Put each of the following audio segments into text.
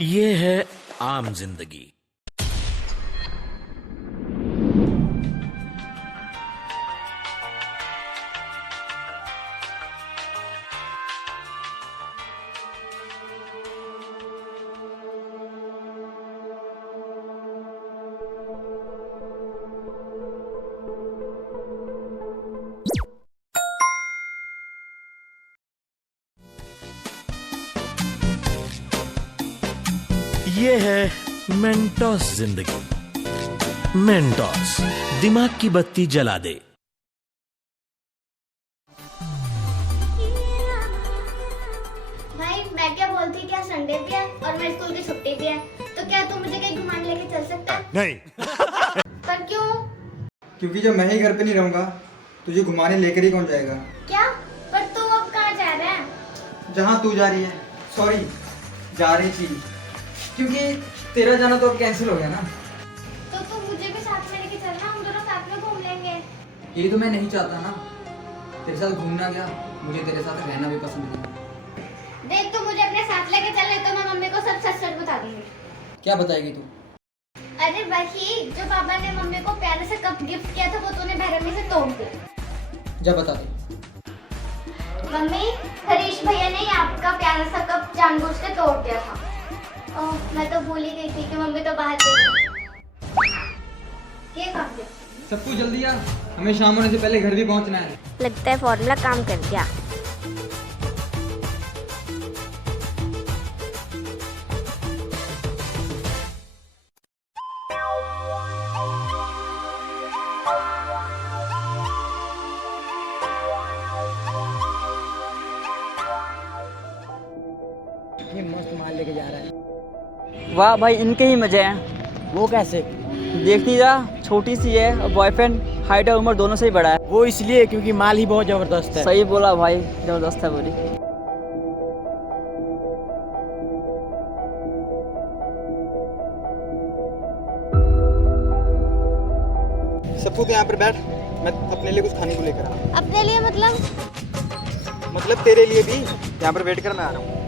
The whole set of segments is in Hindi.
ये है आम जिंदगी। ये है मेंटोस जिंदगी। मेंटोस दिमाग की बत्ती जला दे। भाई मैं क्या बोलती, क्या संडे भी है और मेरे स्कूल की छुट्टी भी है, तो क्या तू मुझे कहीं घुमाने लेके चल सकता है? नहीं। पर क्यों? क्योंकि जब मैं ही घर पे नहीं रहूंगा तुझे घुमाने लेकर ही कौन जाएगा? क्या? पर तू अब कहाँ जा रहा है? जहाँ तू जा रही है, सॉरी जा रही थी, क्योंकि तेरा जाना तो अब कैंसिल हो गया ना। तो तू मुझे भी साथ में लेके चलना, हम दोनों साथ में घूम लेंगे। ये तो मैं नहीं चाहता ना, तेरे साथ घूमना क्या, मुझे तेरे साथ रहना भी पसंद नहीं। देख, तू मुझे अपने साथ लेके चले तो मैं मम्मी को सब सच सच बता दूंगी। क्या बताएगी तू? अरे वही जो पापा ने मम्मी को प्यारे से कप गिफ्ट किया था, वो तूने बेरहमी से तोड़ दिया। जा बता दे। मम्मी, हरीश भैया ने आपका प्यारा सा कप जानबूझ के तोड़ दिया था। ओह, मैं तो भूल ही गई थी कि मम्मी तो बाहर गई। ये कप दे। सब कुछ जल्दी यार, हमें शाम होने से पहले घर भी पहुंचना है। लगता है फॉर्मूला काम कर गया। ये मस्त माल लेके जा रहा है। वाह भाई, इनके ही मजे हैं। वो कैसे? देखती जा, छोटी सी है और बॉयफ्रेंड हाइट और उम्र दोनों से ही बड़ा है। वो इसलिए क्योंकि माल ही बहुत जबरदस्त है। सही बोला भाई, जबरदस्त है पूरी। सबको तो यहाँ पर बैठ, मैं अपने लिए कुछ खाने को लेकर आ। अपने लिए मतलब? मतलब तेरे लिए भी, यहाँ पर बैठ कर मैं आ रहा हूँ।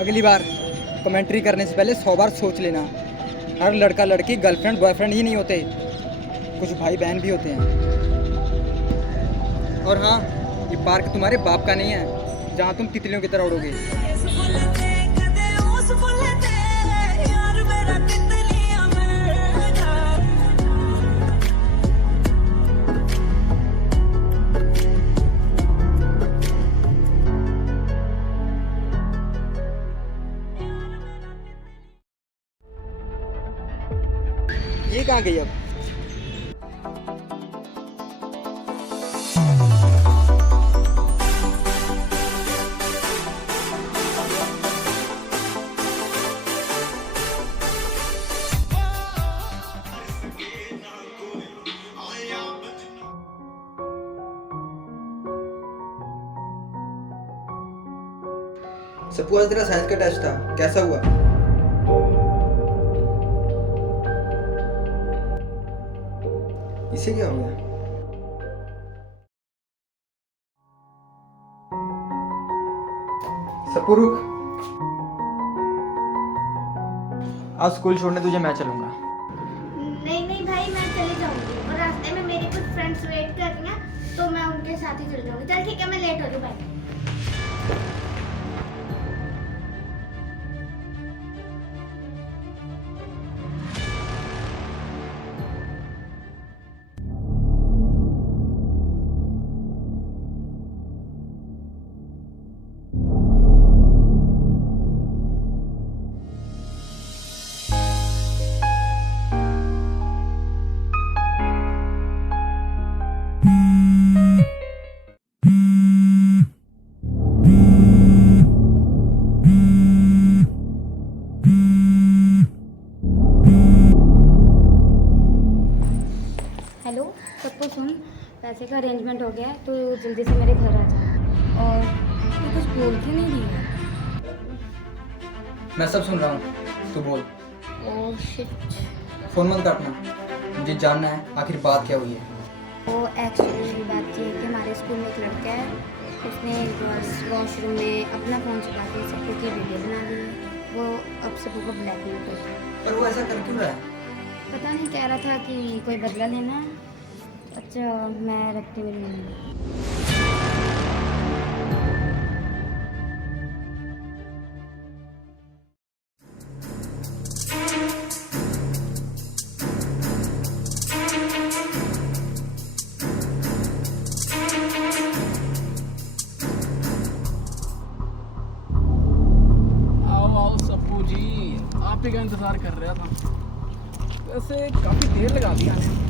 अगली बार कमेंट्री करने से पहले 100 बार सोच लेना। हर लड़का लड़की गर्लफ्रेंड बॉयफ्रेंड ही नहीं होते, कुछ भाई बहन भी होते हैं। और हाँ, ये पार्क तुम्हारे बाप का नहीं है जहाँ तुम तितलियों की तरह उड़ोगे। ये कहाँ गई अब? सप्पू, आज तेरा साइंस का टेस्ट था, कैसा हुआ? इसे क्या हो गया? सप्पू रुक, आज स्कूल छोड़ने तुझे मैं चलूंगा। नहीं नहीं भाई, मैं चली जाऊंगी और रास्ते में मेरी कुछ फ्रेंड्स वेट कर रही हैं, तो मैं उनके साथ ही चल जाऊंगी। चल ठीक है, मैं लेट हो रही हूँ। बाय। सुन, पैसे का अरेंजमेंट हो गया है, तो जल्दी से मेरे घर आ जा। और तू कुछ बोल क्यों नहीं रही है? मैं सब सुन रहा हूँ, तू बोल। Oh shit. फ़ोन मत काटना, मुझे जानना है आखिर बात क्या हुई है। वो एक्चुअली बात ये है कि हमारे स्कूल में एक लड़का है, उसने वॉशरूम में अपना फ़ोन चला के सबको की वीडियो बना ली है। वो अब सबको को ब्लैकमेल कर रहा है। पर वो ऐसा कर क्यों रहा है? पता नहीं, कह रहा था कि कोई बदला लेना है। अच्छा मैं रखती हूँ। आओ आओ सप्पू जी, आप ही का इंतज़ार कर रहा था। वैसे काफ़ी देर लगा दी आने में।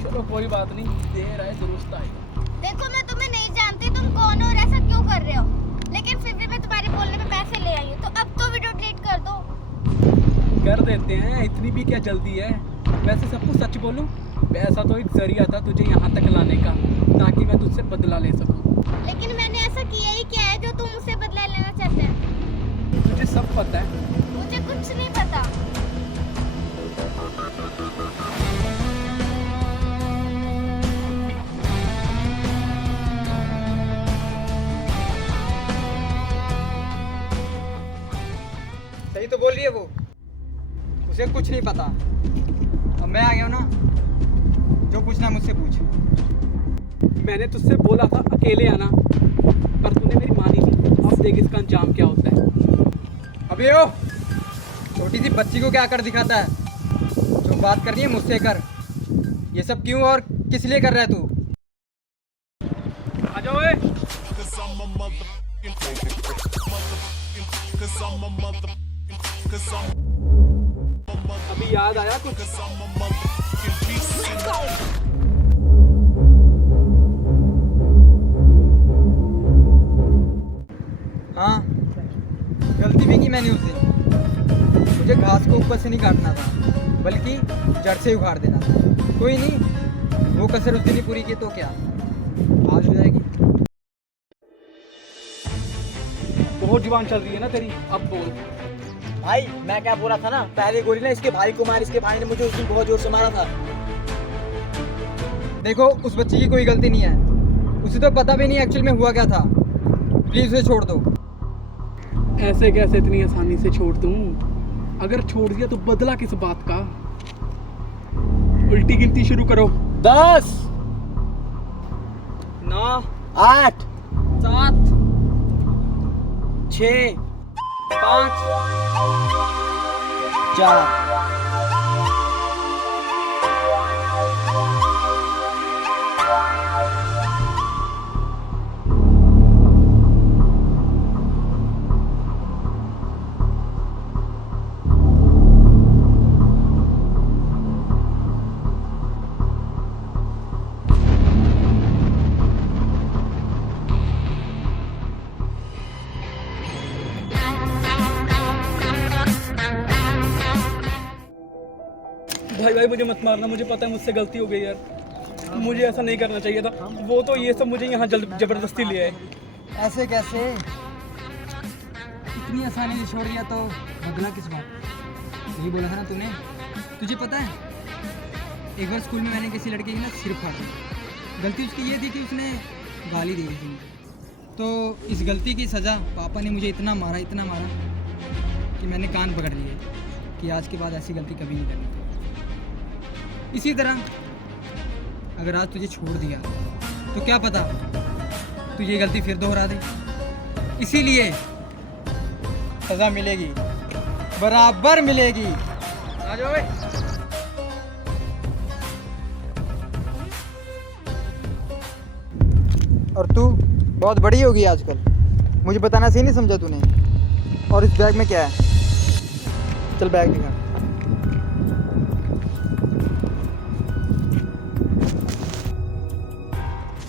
चलो कोई बात नहीं, देर आए दुरुस्त आएगा। देखो मैं तुम्हें नहीं जानती, तुम कौन हो और ऐसा क्यों कर रहे हो, लेकिन फिर भी मैं तुम्हारे बोलने पे पैसे ले आई हूँ, तो अब तो वीडियो डिलीट कर दो। कर देते हैं, इतनी भी क्या जल्दी है। वैसे सब कुछ सच बोलूं, पैसा तो एक जरिया था तुझे यहाँ तक लाने का, ताकि मैं तुझसे बदला ले सकूं। लेकिन मैंने ऐसा किया ही क्या है जो तुम मुझसे बदला लेना चाहते हैं? तुझे सब पता है। मुझे कुछ नहीं पता। सही तो बोल रही है वो, उसे कुछ नहीं पता। अब मैं आ गया हूँ ना, जो पूछना मुझसे पूछ। मैंने तुझसे बोला था अकेले आना, पर तूने मेरी मानी नहीं। अब देख इसका अंजाम क्या होता है। अबे ओ, छोटी सी बच्ची को क्या कर दिखाता है? जो बात करनी है मुझसे कर। ये सब क्यों और किस लिए कर रहा है तू? आ जाओ ए। अभी याद आया कुछ? हाँ, गलती भी की मैंने उस दिन। मुझे घास को ऊपर से नहीं काटना था, बल्कि जड़ से उखाड़ देना था। कोई नहीं, वो कसर उस दिन ही पूरी की तो क्या आज हो जाएगी। बहुत जुबान चल रही है ना तेरी, अब बोल। भाई मैं क्या बोल रहा था ना, पहले गोली ने इसके भाई को मार, इसके भाई ने मुझे उस दिन बहुत जोर से मारा था। देखो, उस बच्ची की कोई गलती नहीं है, उसे तो पता भी नहीं एक्चुअल में हुआ क्या था। प्लीज उसे छोड़ दो। ऐसे कैसे इतनी आसानी से छोड़ दूं? अगर छोड़ दिया तो बदला किस बात का? उल्टी गिनती शुरू करो। 10 9 8 7 6 5 4 भाई भाई मुझे मत मारना, मुझे पता है मुझसे गलती हो गई यार। मुझे ऐसा नहीं करना चाहिए था। वो तो ये सब मुझे यहाँ जबरदस्ती ले आए। ऐसे कैसे? इतनी आसानी से छोड़ दिया तो बदला किस बात? यही बोला था ना तूने। तुझे पता है, एक बार स्कूल में मैंने किसी लड़के की ना सिर फाड़ दी। गलती उसकी ये थी कि उसने गाली दी थी। तो इस गलती की सज़ा पापा ने मुझे इतना मारा कि मैंने कान पकड़ लिए कि आज के बाद ऐसी गलती कभी नहीं करनी। इसी तरह अगर आज तुझे छोड़ दिया तो क्या पता तुझे ये गलती फिर दोहरा दे। इसीलिए सज़ा मिलेगी, बराबर मिलेगी। आ जाओ बे। और तू बहुत बड़ी होगी आजकल, मुझे बताना सही नहीं समझा तूने। और इस बैग में क्या है? चल बैग दिखा।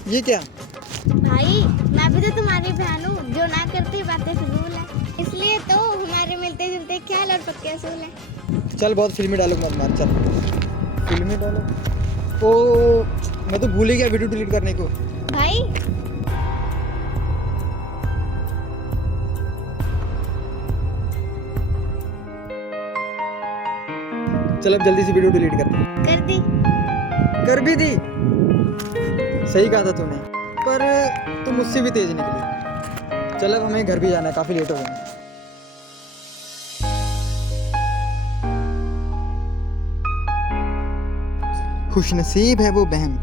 ये क्या? भाई मैं भी तो तुम्हारी बहन हूँ, जो ना करती बातें फजूल है, इसलिए तो हमारे मिलते जुलते ख्याल और पक्के असूल है। चल बहुत फिल्मी डायलॉग मत मार, चल फिल्मी डायलॉग। ओ मैं तो भूल ही गया वीडियो डिलीट करने को। भाई चल अब जल्दी से वीडियो डिलीट करते हैं। कर दी। कर भी दी। सही कहा था तूने, पर तू मुझसे भी तेज निकली। चल अब हमें घर भी जाना है, काफी लेट हो गए। खुशनसीब है वो बहन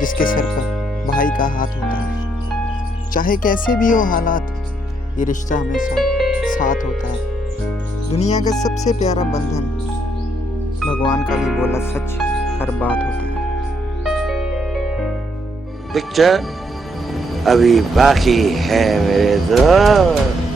जिसके सर पर भाई का हाथ होता है। चाहे कैसे भी हो हालात, ये रिश्ता हमेशा साथ होता है। दुनिया का सबसे प्यारा बंधन, भगवान का भी बोला सच हर बात होता है। पिक्चर अभी बाकी है मेरे दोस्त।